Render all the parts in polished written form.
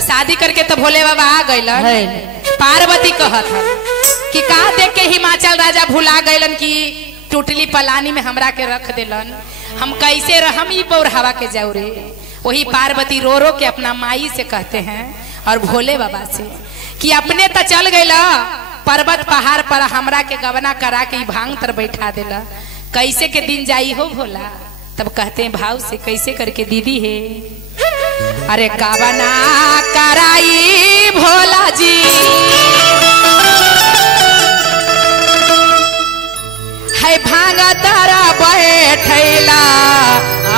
अब शादी करके तो भोले बाबा आ गइलन। पार्वती कहत है कि का देख के हिमाचल राजा भुला गइलन कि टूटली पलानी में हमरा के रख देलन, हम कैसे रहम ई बौरहवा के जाऊ रे। वही पार्वती रो रो के अपना माई से कहते हैं और भोले बाबा से कि अपने तो चल गइला पर्वत पहाड़ पर हमरा के गवना करा के भांग तर बैठा देला, कैसे के दिन जाई हो भोला। तब कहते हैं भाव से कैसे करके दीदी है, अरे गवना कराई भोला जी है भांग तारा बैठैला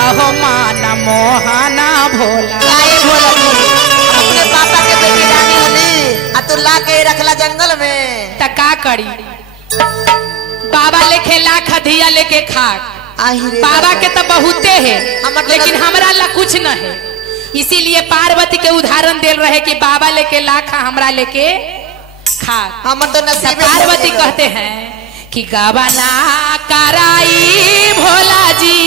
आहो मान मोहना भोला। भोला जी अपने पापा के बेटी रानी होली आ तू ला के रखला जंगल में त का करी, बाबा लेके लाख धिया लेके खाक, बाबा के तो बहुते है लेकिन हमरा ला कुछ न है। इसीलिए पार्वती के उदाहरण देल रहे कि बाबा लेके लाखा हमरा लेके खाक। हम तो नसीब पार्वती कहते हैं कि गवना कराई भोला जी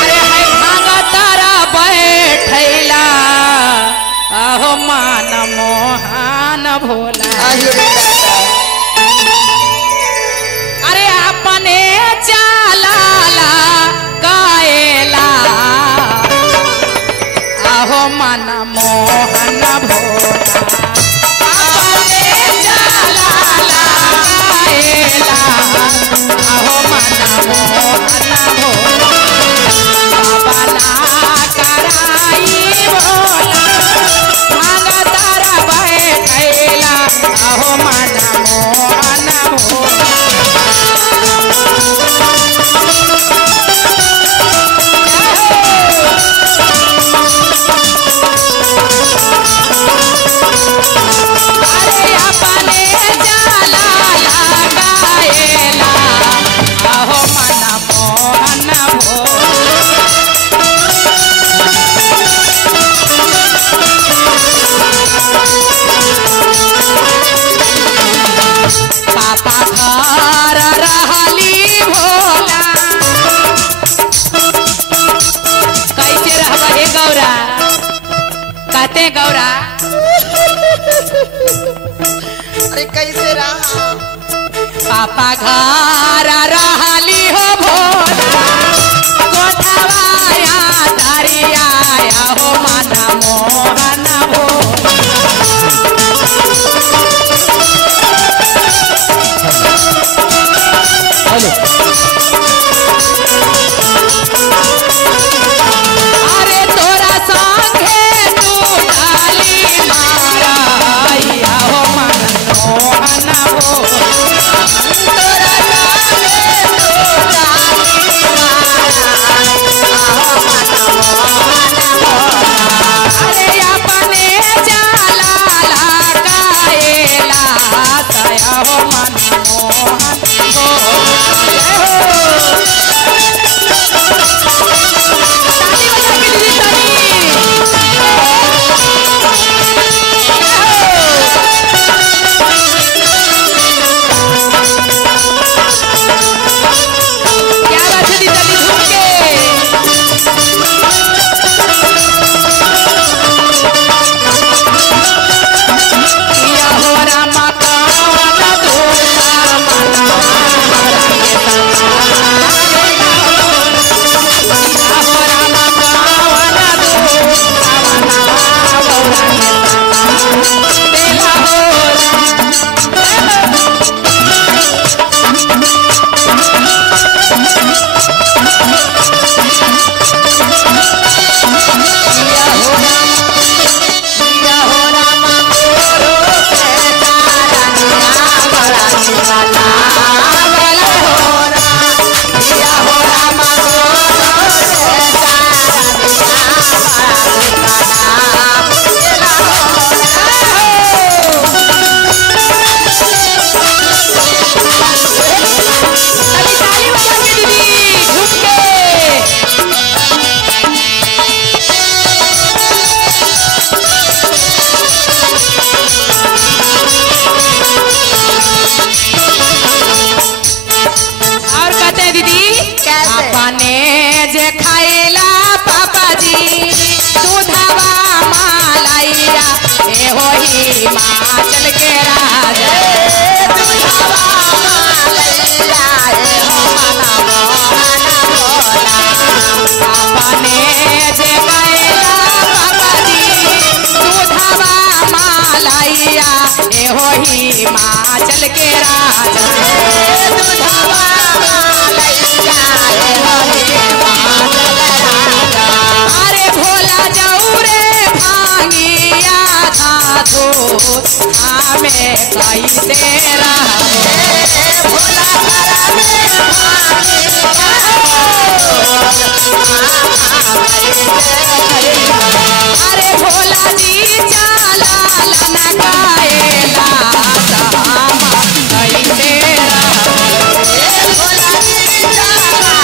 अरे है भांग तारा बैठैला आहो मान मोहन भोला। अरे अपने चालाला गाएला आहो मान मोहन भोला। आहो मन मोहन भोला बाबा ना कराई भोला भांग तारा बैठैला आहो मन मोहन भोला। अरे अपने जाला लगाएला आहो मन मोहन भोला। पापा घर रहली भोला कैसे रहबा हे गौरा, कहते गौरा अरे कैसे रहा पापा घर रहली हो भोला कोठवाया दरिया हो मन मोहन भोला। अरे तोरा संगे तू डाली मारा हो मन मोहन भोला। तोरा संगे तू डाली मारा हो मन मोहन भोला। अरे अपने जाला लगाएला हो मन मोहन भोला। हो हिमाचल के राजा अपने जे गैला बाबाजी दूधवा मालैया ए हो हिमाचल के राजा दूधवा मालैया ए हो हिमाचल राजा अरे भोला जाऊ रे भांगिया धाधो हमें कैसे रहे भोला अरे भोला जी चाला लना गाएला कैसे भोला जी चाला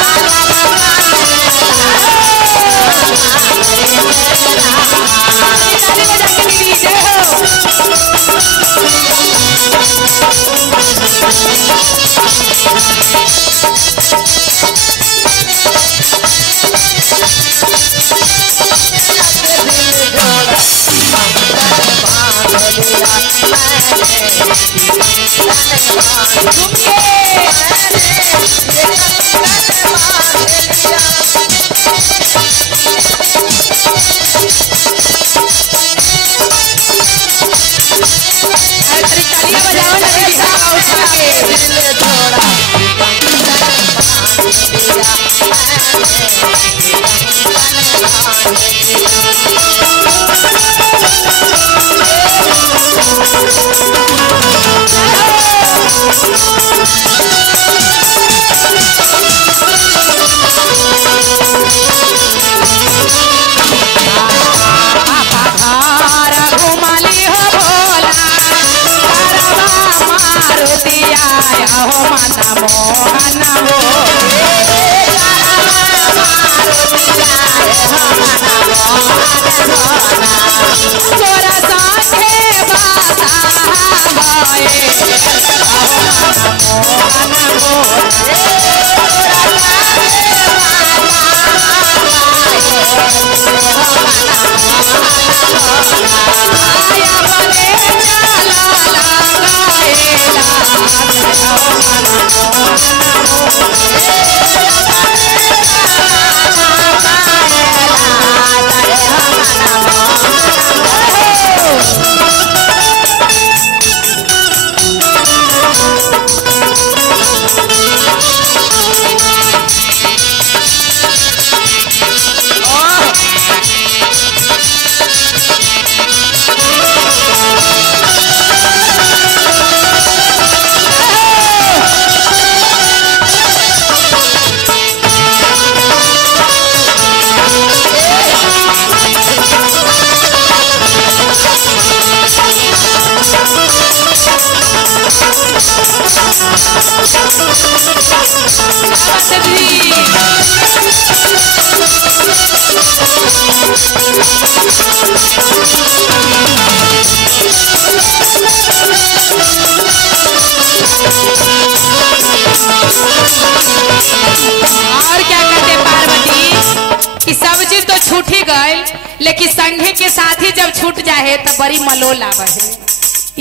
और क्या कहते पार्वती कि सब चीज तो छूट ही गए लेकिन संघे के साथी जब छूट जाए तो बड़ी मलोल आवे है।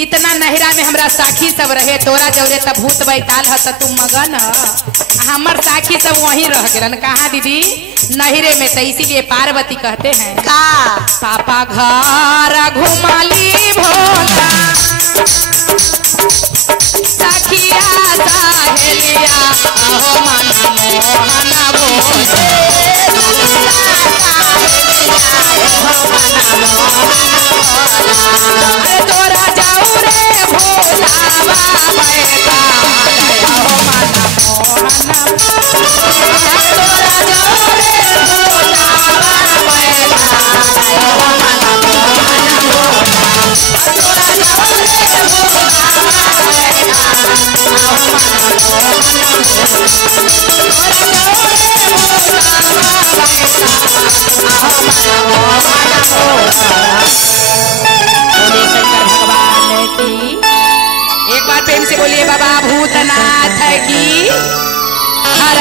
इतना नहरा में हमरा साखी सब रहे तोरा जौरे तब भूत बैताल है तो तुम मगन है हमर साखी सब वहीं रह गए कहाँ दीदी नहरे में तो इसीलिए पार्वती कहते हैं का पापा घर घुमाली भोला सखिया सहेलिया अहो मन मोहन अरे तोरा जाऊ रे भोलावा बैठा अहो मन मोहन तोरा जाऊ रे भोलावा बैठा अहो मन मोहन तोरा जाऊ रे भगवान की एक बार प्रेम से बोलिए बाबा भूतनाथ की हर